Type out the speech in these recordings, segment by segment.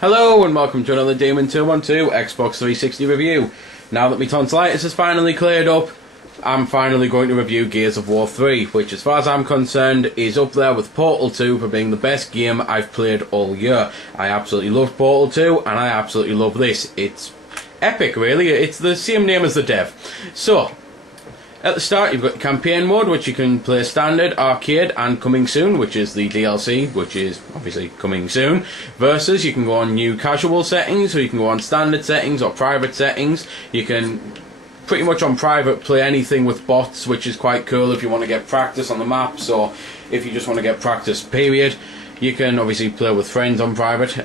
Hello and welcome to another Demon 212 Xbox 360 review. Now that my tonsillitis has finally cleared up, I'm finally going to review Gears of War 3, which as far as I'm concerned is up there with Portal 2 for being the best game I've played all year. I absolutely loved Portal 2 and I absolutely love this. It's epic really, it's the same name as the dev. So, at the start you've got the campaign mode, which you can play standard, arcade and coming soon, which is the DLC, which is obviously coming soon. Versus, you can go on new casual settings, or you can go on standard settings or private settings. You can pretty much on private play anything with bots, which is quite cool if you want to get practice on the maps, or if you just want to get practice period. You can obviously play with friends on private.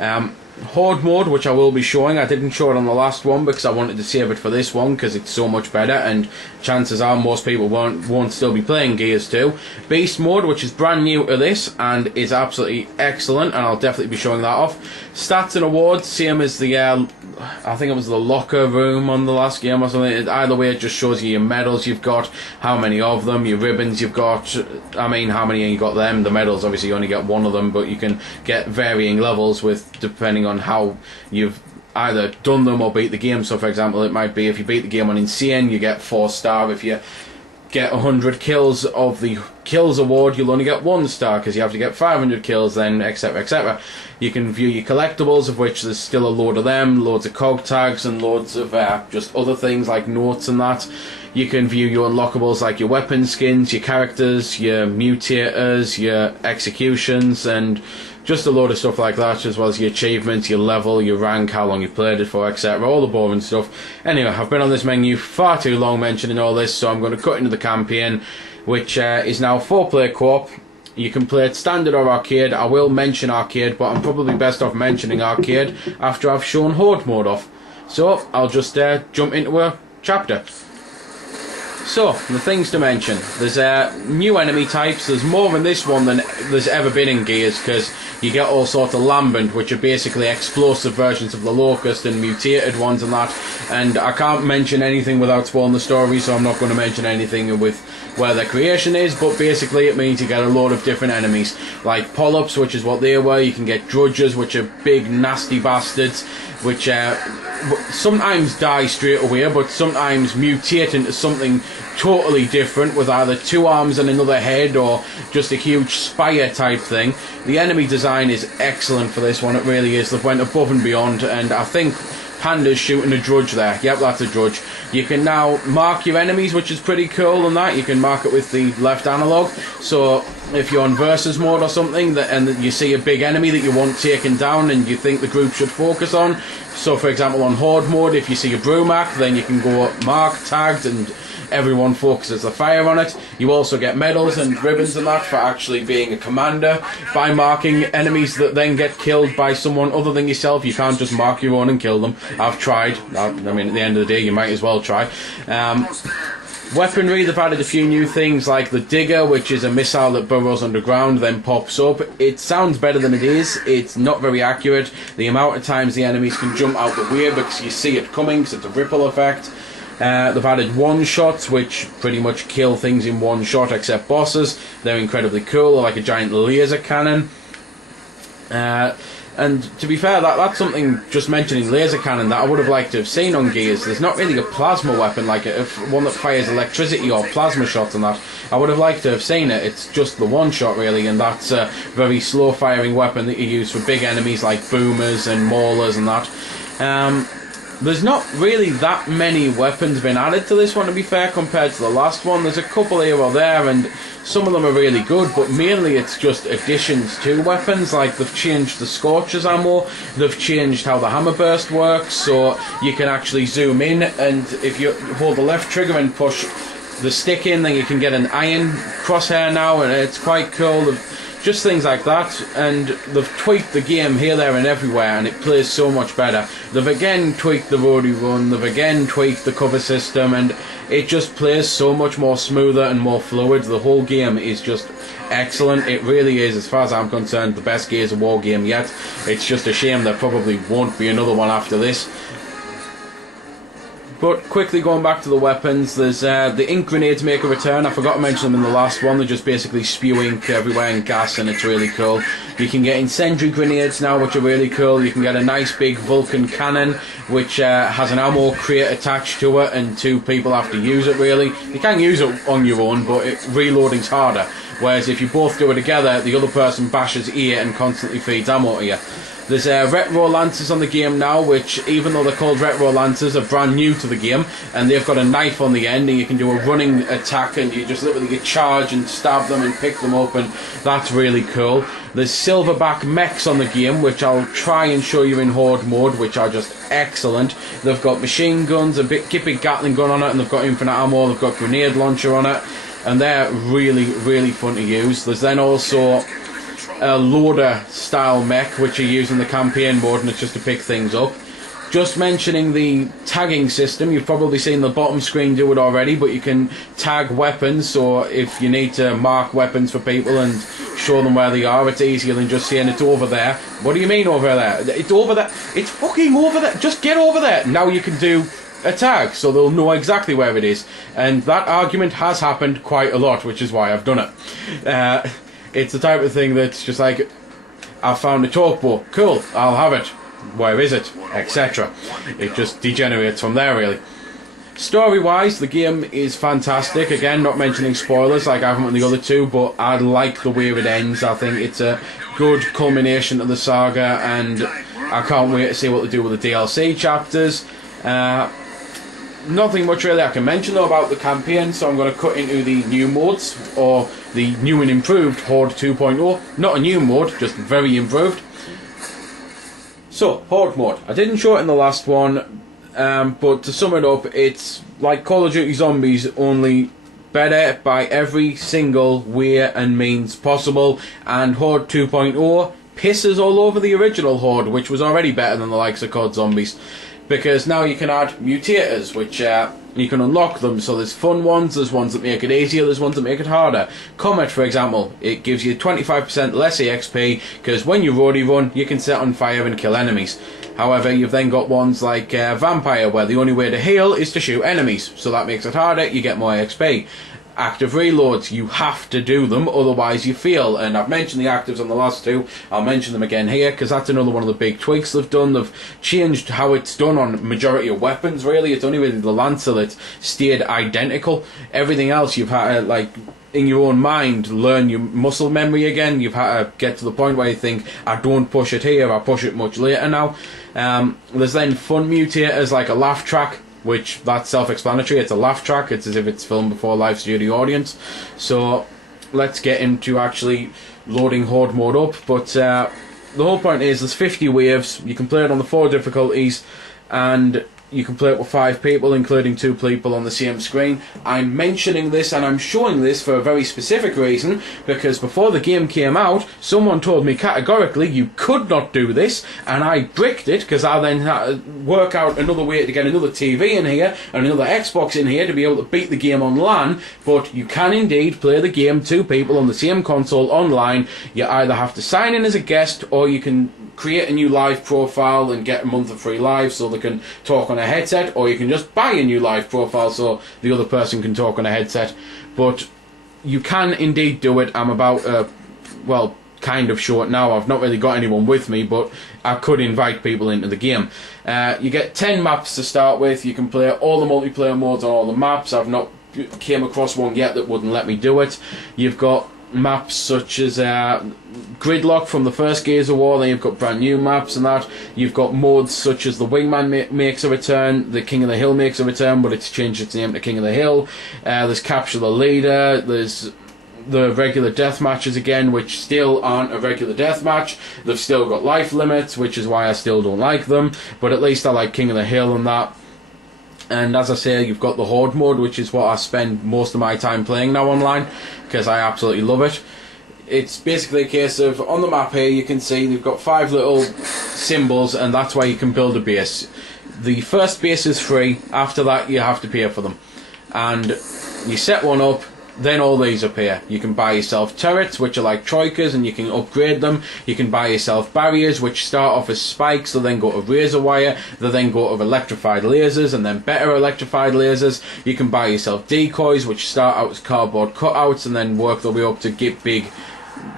Horde mode, which I will be showing. I didn't show it on the last one because I wanted to save it for this one because it's so much better, and chances are most people won't still be playing Gears 2. Beast mode, which is brand new to this and is absolutely excellent, and I'll definitely be showing that off. Stats and awards, same as the I think it was the locker room on the last game or something. Either way, it just shows you your medals you've got, how many of them, your ribbons you've got. I mean, how many you got them. The medals, obviously you only get one of them, but you can get varying levels with depending on how you've either done them or beat the game. So for example, it might be if you beat the game on Insane, you get 4-star. If you get 100 kills of the kills award, you'll only get 1-star because you have to get 500 kills, then etc etc. You can view your collectibles, of which there's still a load of them, loads of cog tags and loads of just other things like notes and that. You can view your unlockables like your weapon skins, your characters, your mutators, your executions, and just a load of stuff like that, as well as your achievements, your level, your rank, how long you've played it for, etc. All the boring stuff. Anyway, I've been on this menu far too long mentioning all this, so I'm going to cut into the campaign, which is now 4-player co-op. You can play it standard or arcade. I will mention arcade, but I'm probably best off mentioning arcade after I've shown Horde mode off. So, I'll just jump into a chapter. So, the things to mention. There's new enemy types. There's more in this one than there's ever been in Gears, because you get all sorts of lambent, which are basically explosive versions of the Locust and mutated ones and that. And I can't mention anything without spoiling the story, so I'm not going to mention anything with where their creation is, but basically it means you get a load of different enemies. Like polyps, which is what they were. You can get drudges, which are big, nasty bastards, which sometimes die straight away, but sometimes mutate into something totally different with either 2 arms and another head or just a huge spire type thing. The enemy design is excellent for this one, it really is. They've went above and beyond, and I think Panda's shooting a drudge there. Yep, that's a drudge. You can now mark your enemies, which is pretty cool, and that you can mark it with the left analog. So if you're on versus mode or something and you see a big enemy that you want taken down and you think the group should focus on, so for example on Horde mode, if you see a Brumac, then you can go mark, tagged, and everyone focuses the fire on it. You also get medals and ribbons and that for actually being a commander by marking enemies that then get killed by someone other than yourself. You can't just mark your own and kill them. I've tried. I mean, at the end of the day, you might as well try. Weaponry, they've added a few new things like the Digger, which is a missile that burrows underground, then pops up. It sounds better than it is. It's not very accurate. The amount of times the enemies can jump out the way because you see it coming, because it's a ripple effect. They've added one-shots, which pretty much kill things in one shot except bosses. They're incredibly cool. They're like a giant laser cannon. And to be fair, that's something, just mentioning laser cannon, that I would have liked to have seen on Gears. There's not really a plasma weapon, like one that fires electricity or plasma shots and that. I would have liked to have seen it. It's just the one-shot really, and that's a very slow-firing weapon that you use for big enemies like boomers and maulers and that. There's not really that many weapons been added to this one, to be fair, compared to the last one. There's a couple here or there, and some of them are really good, but mainly it's just additions to weapons. Like, they've changed the Scorcher's ammo, they've changed how the Hammer Burst works, so you can actually zoom in, and if you hold the left trigger and push the stick in, then you can get an iron crosshair now, and it's quite cool. Just things like that, and they've tweaked the game here, there and everywhere, and it plays so much better. They've again tweaked the roadie run, they've again tweaked the cover system, and it just plays so much more smoother and more fluid. The whole game is just excellent. It really is, as far as I'm concerned, the best Gears of War game yet. It's just a shame there probably won't be another one after this. But quickly going back to the weapons, there's the ink grenades make a return. I forgot to mention them in the last one. They just basically spew ink everywhere and gas, and it's really cool. You can get incendiary grenades now, which are really cool. You can get a nice big Vulcan cannon, which has an ammo crate attached to it, and 2 people have to use it, really. You can use it on your own, but reloading's harder. Whereas if you both do it together, the other person bashes E and constantly feeds ammo to you. There's retro lancers on the game now, which, even though they're called retro lancers, are brand new to the game, and they've got a knife on the end, and you can do a running attack, and you just literally get charge and stab them and pick them up, and that's really cool. There's silverback mechs on the game, which I'll try and show you in Horde mode, which are just excellent. They've got machine guns, a big Gatling gun on it, and they've got infinite ammo, they've got grenade launcher on it, and they're really, really fun to use. There's then also a loader style mech, which you use in the campaign mode, and it's just to pick things up. Just mentioning the tagging system, you've probably seen the bottom screen do it already, but you can tag weapons, so if you need to mark weapons for people and show them where they are, it's easier than just saying it's over there. What do you mean over there? It's over there. It's fucking over there. Just get over there. Now you can do a tag, so they'll know exactly where it is. And that argument has happened quite a lot, which is why I've done it. It's the type of thing that's just like, I've found a chalk book, cool, I'll have it, where is it, etc. It just degenerates from there, really. Story-wise, the game is fantastic. Again, not mentioning spoilers like I haven't with the other 2, but I like the way it ends. I think it's a good culmination of the saga, and I can't wait to see what they do with the DLC chapters. Nothing much really I can mention though about the campaign, so I'm going to cut into the new modes, or the new and improved Horde 2.0. Not a new mode, just very improved. So, Horde mode. I didn't show it in the last one, but to sum it up, it's like Call of Duty Zombies, only better by every single way and means possible, and Horde 2.0 pisses all over the original Horde, which was already better than the likes of COD Zombies. Because now you can add mutators, which you can unlock them. So there's fun ones, there's ones that make it easier, there's ones that make it harder. Comet, for example, it gives you 25% less EXP, because when you roadie run, you can set on fire and kill enemies. However, you've then got ones like Vampire, where the only way to heal is to shoot enemies. So that makes it harder, you get more XP. Active reloads, you have to do them, otherwise you fail. And I've mentioned the actives on the last 2, I'll mention them again here, because that's another one of the big tweaks they've done. They've changed how it's done on majority of weapons, really. It's only really the Lancer that stayed identical. Everything else you've had to, like, in your own mind, learn your muscle memory again. You've had to get to the point where you think, I don't push it here, I push it much later now. There's then fun mutators like a laugh track, which, that's self-explanatory. It's a laugh track. It's as if it's filmed before a live studio audience. So let's get into actually loading Horde mode up. But the whole point is there's 50 waves. You can play it on the 4 difficulties, and you can play it with 5 people, including 2 people on the same screen. I'm mentioning this and I'm showing this for a very specific reason, because before the game came out, someone told me categorically you could not do this, and I bricked it, because I then had to work out another way to get another TV in here and another Xbox in here to be able to beat the game on LAN. But you can indeed play the game 2 people on the same console online. You either have to sign in as a guest, or you can create a new live profile and get a month of free live so they can talk on a headset, or you can just buy a new live profile so the other person can talk on a headset. But you can indeed do it. I'm about well, kind of short now. I've not really got anyone with me, but I could invite people into the game. You get 10 maps to start with. You can play all the multiplayer modes on all the maps. I've not came across one yet that wouldn't let me do it. You've got maps such as Gridlock from the first Gears of War, then you've got brand new maps and that. You've got modes such as the Wingman makes a return, the King of the Hill makes a return, but it's changed its name to King of the Hill. There's Capture the Leader, there's the regular death matches again, which still aren't a regular death match. They've still got life limits, which is why I still don't like them, but at least I like King of the Hill and that. And as I say, you've got the Horde mode, which is what I spend most of my time playing now online, because I absolutely love it. It's basically a case of, on the map here you can see you've got 5 little symbols, and that's where you can build a base. The first base is free, after that you have to pay for them. And you set one up, then all these appear. You can buy yourself turrets, which are like troikas, and you can upgrade them. You can buy yourself barriers, which start off as spikes, they then go to razor wire, they then go to electrified lasers, and then better electrified lasers. You can buy yourself decoys, which start out as cardboard cutouts, and then work their way up to get big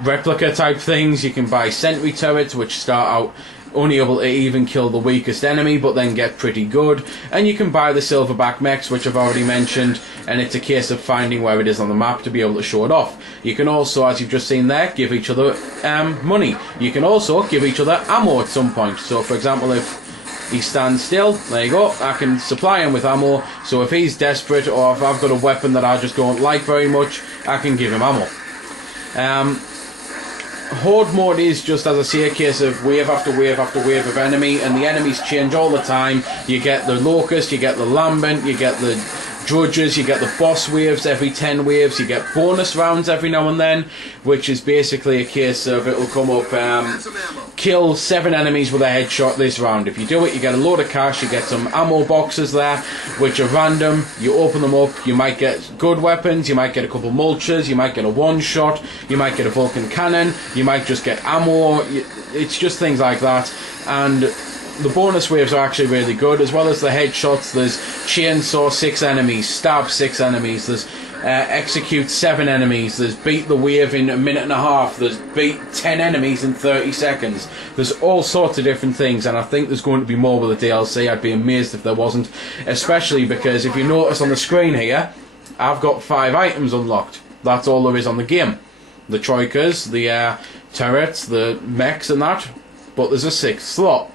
replica type things. You can buy sentry turrets, which start out only able to even kill the weakest enemy, but then get pretty good. And you can buy the silverback mechs, which I've already mentioned, and it's a case of finding where it is on the map to be able to show it off. You can also, as you've just seen there, give each other money. You can also give each other ammo at some point. So for example, if he stands still, there you go, I can supply him with ammo. So if he's desperate, or if I've got a weapon that I just don't like very much, I can give him ammo. Horde mode is just, as I say, a case of wave after wave after wave of enemy, and the enemies change all the time. You get the Locust, you get the Lambent, you get the Drudges, you get the boss waves every 10 waves, you get bonus rounds every now and then, which is basically a case of it'll come up, kill 7 enemies with a headshot this round. If you do it, you get a load of cash, you get some ammo boxes there, which are random. You open them up, you might get good weapons, you might get a couple mulchers, you might get a one-shot, you might get a Vulcan cannon, you might just get ammo. It's just things like that. And the bonus waves are actually really good, as well as the headshots. There's chainsaw 6 enemies, stab 6 enemies, there's execute 7 enemies, there's beat the wave in a minute and a half, there's beat 10 enemies in 30 seconds. There's all sorts of different things, and I think there's going to be more with the DLC. I'd be amazed if there wasn't, especially because if you notice on the screen here, I've got 5 items unlocked. That's all there is on the game. The troikas, the turrets, the mechs and that, but there's a 6th slot.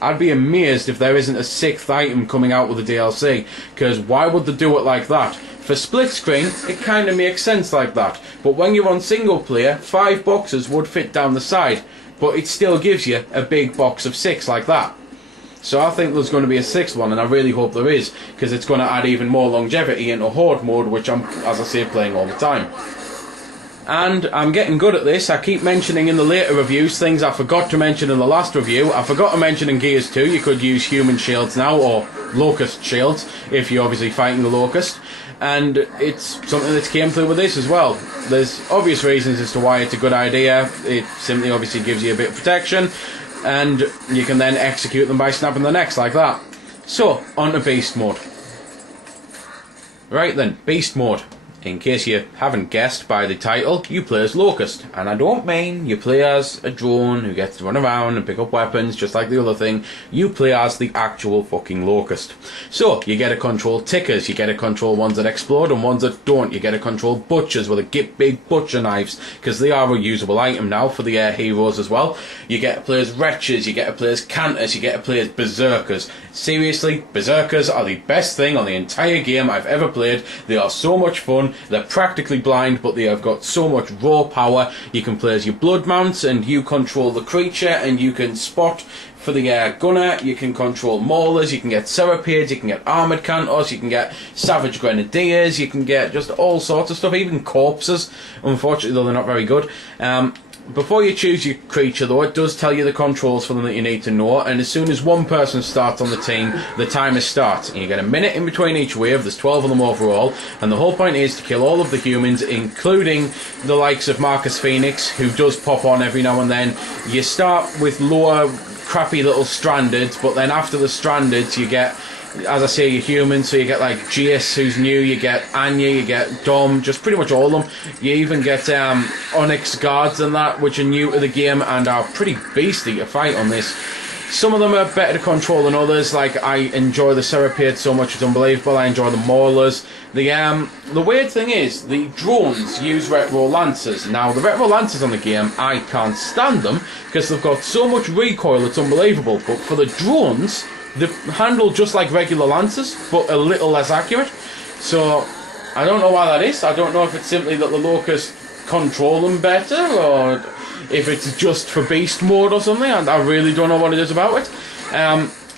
I'd be amazed if there isn't a 6th item coming out with the DLC, because why would they do it like that? For split screen, it kind of makes sense like that, but when you're on single player, 5 boxes would fit down the side, but it still gives you a big box of 6 like that. So I think there's going to be a 6th one, and I really hope there is, because it's going to add even more longevity into Horde mode, which I'm, as I say, playing all the time. And I'm getting good at this. I keep mentioning in the later reviews things I forgot to mention in the last review. I forgot to mention in Gears 2 you could use human shields now, or Locust shields, if you're obviously fighting the Locust. And it's something that's came through with this as well. There's obvious reasons as to why it's a good idea. It simply obviously gives you a bit of protection, and you can then execute them by snapping the necks like that. So, on to Beast Mode. Right then, Beast Mode. In case you haven't guessed by the title, you play as Locust. And I don't mean you play as a drone who gets to run around and pick up weapons just like the other thing. You play as the actual fucking Locust. So, you get to control tickers, you get to control ones that explode and ones that don't. You get to control butchers with a big butcher knives, because they are a usable item now for the heroes as well. You get to play as wretches, you get to play as canters, you get to play as berserkers. Seriously, berserkers are the best thing on the entire game I've ever played. They are so much fun. They're practically blind, but they have got so much raw power. You can play as your blood mounts, and you control the creature, and you can spot for the gunner. You can control maulers, you can get serapades, you can get armoured cantors, you can get savage grenadiers, you can get just all sorts of stuff, even corpses. Unfortunately, though, they're not very good. Before you choose your creature, though, it does tell you the controls for them that you need to know, and as soon as one person starts on the team, the timer starts. And you get a minute in between each wave. There's 12 of them overall, and the whole point is to kill all of the humans, including the likes of Marcus Phoenix, who does pop on every now and then. You start with lower, crappy little strandeds, but then after the strandeds, you get, as I say, you're human, so you get like Jace, who's new, you get Anya, you get Dom, just pretty much all of them. You even get Onyx guards and that, which are new to the game and are pretty beastly to fight on this. Some of them are better to control than others. Like, I enjoy the Serapades so much, it's unbelievable. I enjoy the Maulers. The weird thing is, the drones use Retro Lancers. Now, the Retro Lancers on the game, I can't stand them, because they've got so much recoil, it's unbelievable. But for the drones, they handle just like regular Lancers, but a little less accurate. So, I don't know why that is. I don't know if it's simply that the Locusts control them better, or if it's just for Beast Mode or something. I really don't know what it is about it.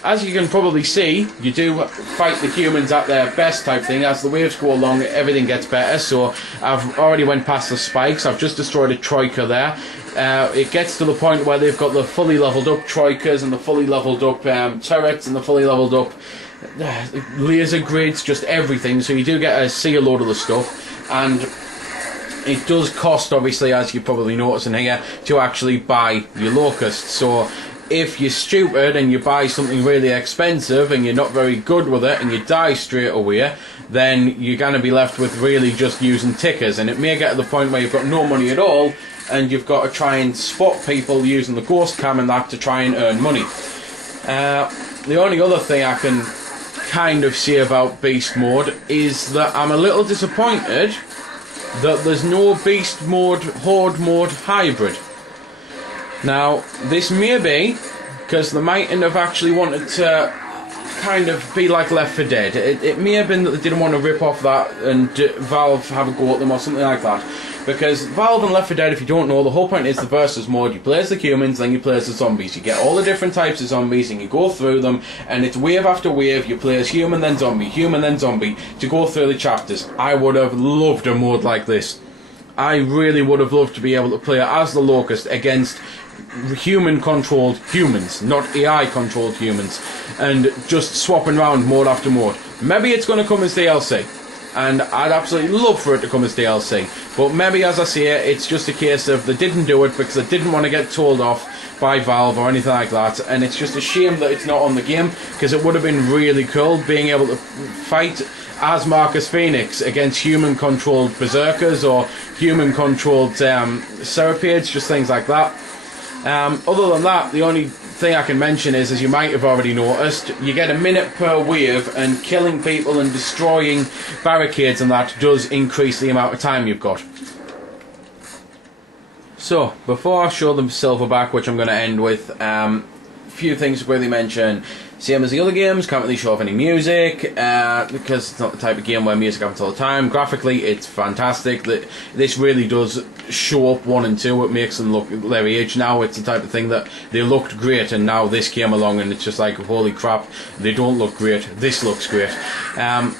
As you can probably see, you do fight the humans at their best type thing. As the waves go along, everything gets better. So, I've already went past the spikes. I've just destroyed a Troika there. It gets to the point where they've got the fully leveled up Troikas and the fully leveled up turrets and the fully leveled up laser grids, just everything. So you do get to see a load of the stuff, and it does cost, obviously, as you probably notice in here, to actually buy your Locusts. So if you're stupid and you buy something really expensive and you're not very good with it and you die straight away, then you're going to be left with really just using tickers, and it may get to the point where you've got no money at all and you've got to try and spot people using the ghost cam and that to try and earn money. The only other thing I can kind of say about Beast Mode is that I'm a little disappointed that there's no Beast Mode, Horde Mode hybrid. Now, this may be because they mightn't have actually wanted to kind of be like Left 4 Dead. It may have been that they didn't want to rip off that and Valve have a go at them or something like that. Because Valve and Left 4 Dead, if you don't know, the whole point is the versus mode. You play as the humans, then you play as the zombies. You get all the different types of zombies and you go through them, and it's wave after wave. You play as human, then zombie, to go through the chapters. I would have loved a mode like this. I really would have loved to be able to play as the Locust against human-controlled humans, not AI-controlled humans, and just swapping around mode after mode. Maybe it's going to come as DLC, and I'd absolutely love for it to come as DLC, but maybe, as I say, it's just a case of they didn't do it because they didn't want to get told off by Valve or anything like that, and it's just a shame that it's not on the game, because it would have been really cool being able to fight as Marcus Phoenix against human-controlled berserkers or human-controlled Serapades, just things like that. Other than that, the only thing I can mention is, as you might have already noticed, you get a minute per wave, and killing people and destroying barricades and that does increase the amount of time you've got. So, before I show them Silverback, which I'm going to end with, a few things to quickly mention. Same as the other games, can't really show off any music, because it's not the type of game where music happens all the time. Graphically, it's fantastic. This really does show up 1 and 2. It makes them look their age now. It's the type of thing that they looked great, and now this came along, and it's just like, holy crap, they don't look great. This looks great. I'm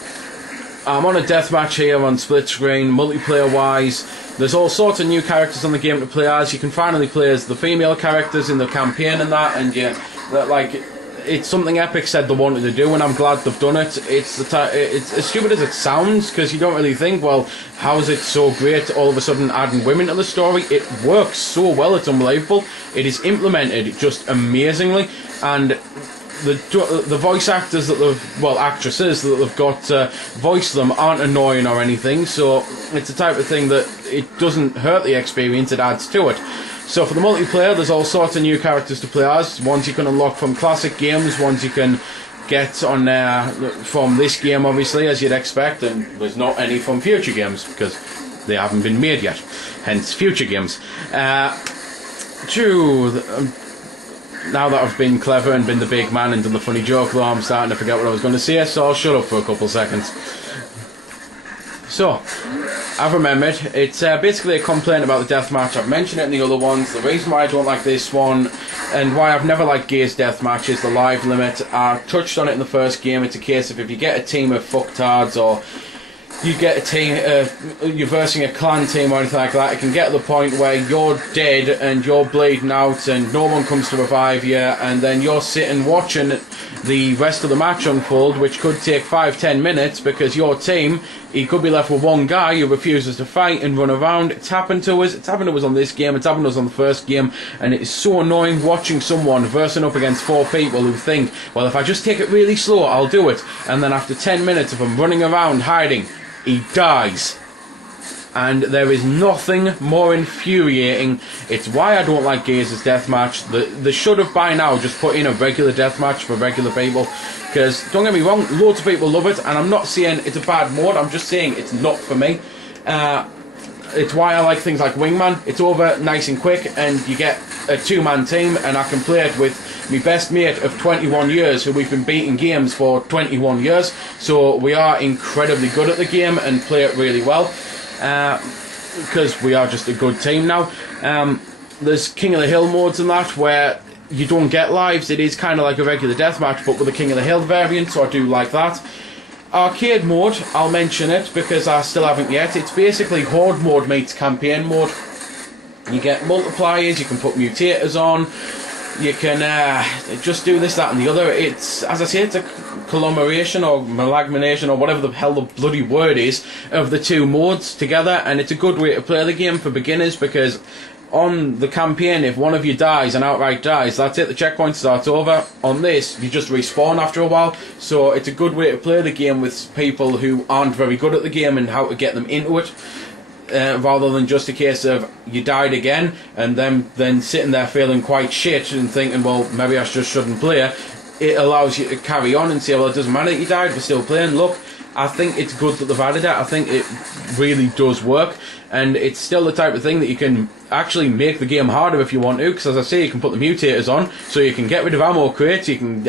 on a deathmatch here on split screen, multiplayer-wise. There's all sorts of new characters on the game to play as. You can finally play as the female characters in the campaign and that, and it's something Epic said they wanted to do, and I'm glad they've done it. It's as stupid as it sounds, because you don't really think, well, how is it so great all of a sudden adding women to the story? It works so well, it's unbelievable. It is implemented just amazingly, and the voice actors that they've, well, actresses that they've got voice them aren't annoying or anything, so it's the type of thing that it doesn't hurt the experience, it adds to it. So for the multiplayer, there's all sorts of new characters to play as. Ones you can unlock from classic games, ones you can get on from this game, obviously, as you'd expect, and there's not any from future games, because they haven't been made yet, hence future games. Now that I've been clever and been the big man and done the funny joke, though, I'm starting to forget what I was going to say, so I'll shut up for a couple seconds. So, I've remembered. It's basically a complaint about the deathmatch. I've mentioned it in the other ones. The reason why I don't like this one, and why I've never liked Gears deathmatch, is the live limit. I touched on it in the first game. It's a case of if you get a team of fucktards, or you get a team, you're versing a clan team or anything like that, it can get to the point where you're dead and you're bleeding out and no one comes to revive you, and then you're sitting watching the rest of the match unfold, which could take 5-10 minutes, because your team, he could be left with one guy who refuses to fight and run around. It's happened to us. It's happened to us on this game. It's happened to us on the first game, and it is so annoying watching someone versing up against 4 people who think, well, if I just take it really slow, I'll do it. And then after 10 minutes of him running around hiding, he dies. And there is nothing more infuriating. It's why I don't like Gears' deathmatch. They should have by now just put in a regular deathmatch for regular people, because don't get me wrong, loads of people love it, and I'm not saying it's a bad mode, I'm just saying it's not for me. It's why I like things like Wingman. It's over nice and quick, and you get a 2-man team, and I can play it with my best mate of 21 years, who we've been beating games for 21 years, so we are incredibly good at the game and play it really well, because we are just a good team now. There's King of the Hill modes and that, where you don't get lives. It is kind of like a regular deathmatch, but with a King of the Hill variant, so I do like that. Arcade mode, I'll mention it because I still haven't yet. It's basically Horde mode meets campaign mode. You get multipliers, you can put mutators on, you can just do this, that and the other. It's, as I say, it's a conglomeration or amalgamation or whatever the hell the bloody word is of the 2 modes together, and it's a good way to play the game for beginners, because on the campaign, if one of you dies and outright dies, that's it, the checkpoint starts over. On this, you just respawn after a while, so it's a good way to play the game with people who aren't very good at the game and how to get them into it. rather than just a case of you died again and then sitting there feeling quite shit and thinking, well, maybe I just shouldn't play. It allows you to carry on and say, well, it doesn't matter that you died, we're still playing. Look, I think it's good that they've added it. I think it really does work, and it's still the type of thing that you can actually make the game harder if you want to, because as I say, you can put the mutators on, so you can get rid of ammo crates, you can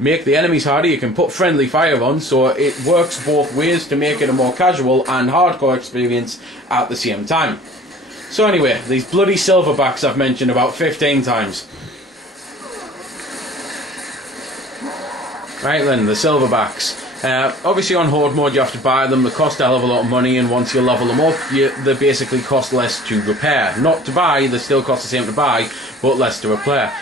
make the enemies harder, you can put friendly fire on, so it works both ways to make it a more casual and hardcore experience at the same time. So anyway, these bloody silverbacks I've mentioned about 15 times. Right then, the silverbacks. Obviously on Horde mode you have to buy them, they cost a hell of a lot of money, and once you level them up, they basically cost less to repair. Not to buy, they still cost the same to buy, but less to repair.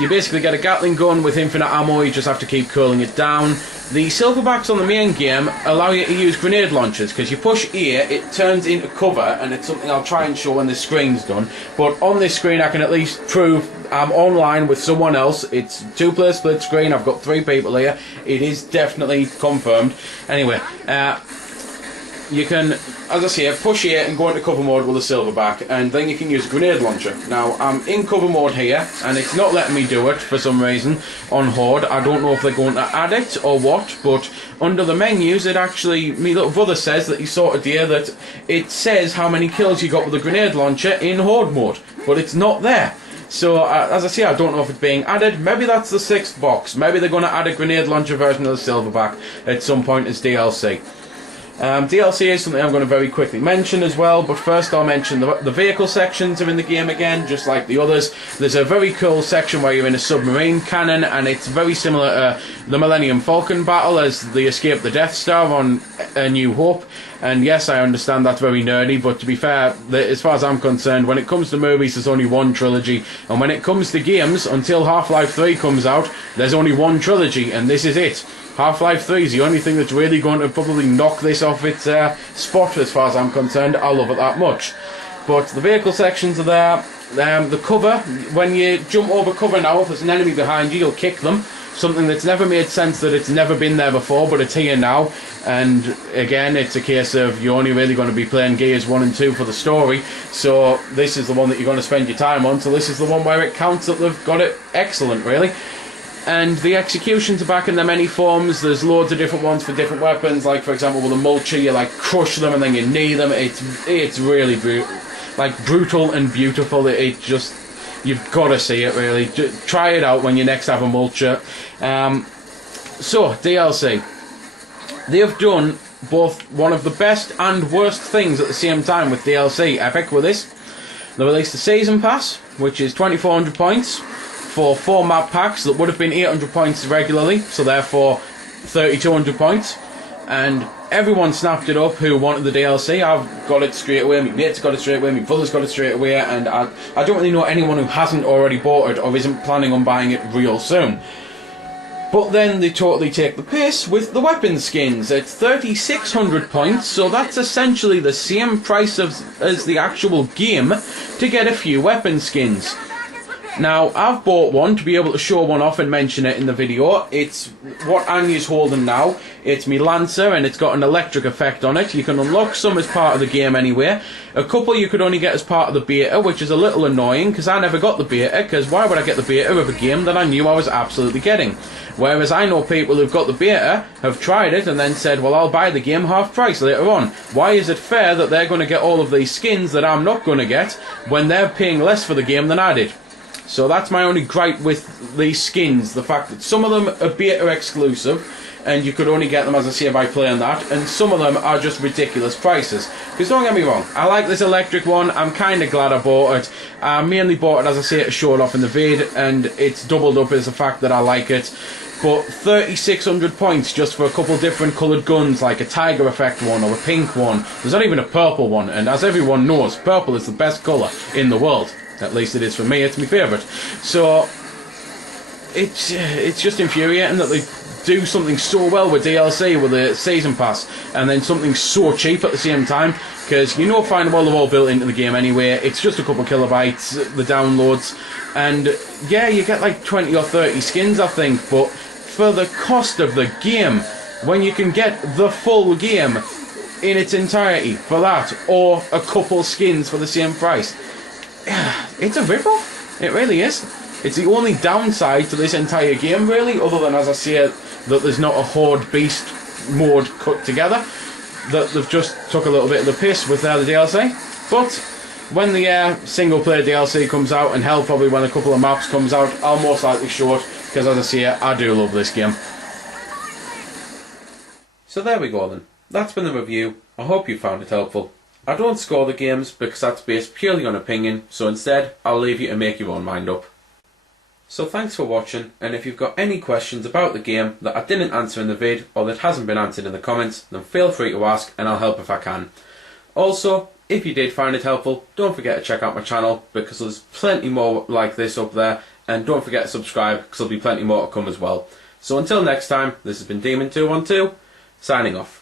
You basically get a Gatling gun with infinite ammo, you just have to keep cooling it down. The silverbacks on the main game allow you to use grenade launchers, because you push A, it turns into cover, and it's something I'll try and show when this screen's done. But on this screen I can at least prove I'm online with someone else. It's 2-player split screen, I've got 3 people here. It is definitely confirmed. Anyway, you can, as I say, push here and go into cover mode with a silverback, and then you can use a grenade launcher. Now, I'm in cover mode here, and it's not letting me do it for some reason on Horde. I don't know if they're going to add it or what, but under the menus, it actually, me little brother says that he sorted here that it says how many kills you got with a grenade launcher in Horde mode, but it's not there. So, as I say, I don't know if it's being added. Maybe that's the 6th box. Maybe they're going to add a grenade launcher version of the silverback at some point as DLC. DLC is something I'm going to very quickly mention as well, but first I'll mention the vehicle sections are in the game again, just like the others. There's a very cool section where you're in a submarine cannon, and it's very similar to the Millennium Falcon battle as they escape the Death Star on A New Hope. And yes, I understand that's very nerdy, but to be fair, as far as I'm concerned, when it comes to movies, there's only one trilogy, and when it comes to games, until Half-Life 3 comes out, there's only one trilogy, and this is it. Half-Life 3 is the only thing that's really going to probably knock this off its spot as far as I'm concerned. I love it that much. But the vehicle sections are there. The cover, when you jump over cover now, if there's an enemy behind you, you'll kick them. Something that's never made sense that it's never been there before, but it's here now. And again, it's a case of you're only really going to be playing Gears 1 and 2 for the story. So this is the one that you're going to spend your time on. So this is the one where it counts that they've got it excellent, really. And the executions are back in their many forms. There's loads of different ones for different weapons. Like, for example, with a mulcher, you like crush them and then you knee them. It's really brutal and beautiful. It just, you've got to see it, really. Just try it out when you next have a mulcher. So, DLC. They have done both one of the best and worst things at the same time with DLC. Epic with this. They released the Season Pass, which is 2,400 points. For 4 map packs that would have been 800 points regularly, so therefore 3,200 points, and everyone snapped it up who wanted the DLC. I've got it straight away, my mate's got it straight away, my brother's got it straight away, and I don't really know anyone who hasn't already bought it or isn't planning on buying it real soon. But then they totally take the piss with the weapon skins. It's 3,600 points, so that's essentially the same price as the actual game to get a few weapon skins. Now, I've bought one to be able to show one off and mention it in the video. It's what Anya's holding now. It's me Lancer, and it's got an electric effect on it. You can unlock some as part of the game anyway. A couple you could only get as part of the beta, which is a little annoying, because I never got the beta, because why would I get the beta of a game that I knew I was absolutely getting? Whereas I know people who've got the beta, have tried it, and then said, well, I'll buy the game half price later on. Why is it fair that they're going to get all of these skins that I'm not going to get, when they're paying less for the game than I did? So that's my only gripe with these skins, the fact that some of them are beta exclusive, and you could only get them, as I say, by playing that, and some of them are just ridiculous prices. Because don't get me wrong, I like this electric one, I'm kind of glad I bought it. I mainly bought it, as I say, to show it off in the vid, and it's doubled up as the fact that I like it. But 3,600 points just for a couple different coloured guns, like a tiger effect one or a pink one. There's not even a purple one, and as everyone knows, purple is the best colour in the world. At least it is for me, it's my favourite. So, it's just infuriating that they do something so well with DLC, with the Season Pass, and then something so cheap at the same time, because you know fine well they're all built into the game anyway, it's just a couple kilobytes, the downloads, and yeah, you get like 20 or 30 skins I think, but for the cost of the game, when you can get the full game in its entirety for that, or a couple skins for the same price. It's a rip-off. It really is. It's the only downside to this entire game, really, other than, as I say, that there's not a Horde Beast mode cut together, that they've just took a little bit of the piss with the DLC. But when the single-player DLC comes out, and hell, probably when a couple of maps comes out, I'll most likely show it, because as I say, I do love this game. So there we go then. That's been the review. I hope you found it helpful. I don't score the games because that's based purely on opinion, so instead I'll leave you to make your own mind up. So thanks for watching, and if you've got any questions about the game that I didn't answer in the vid or that hasn't been answered in the comments, then feel free to ask and I'll help if I can. Also, if you did find it helpful, don't forget to check out my channel because there's plenty more like this up there, and don't forget to subscribe because there'll be plenty more to come as well. So until next time, this has been Demon212, signing off.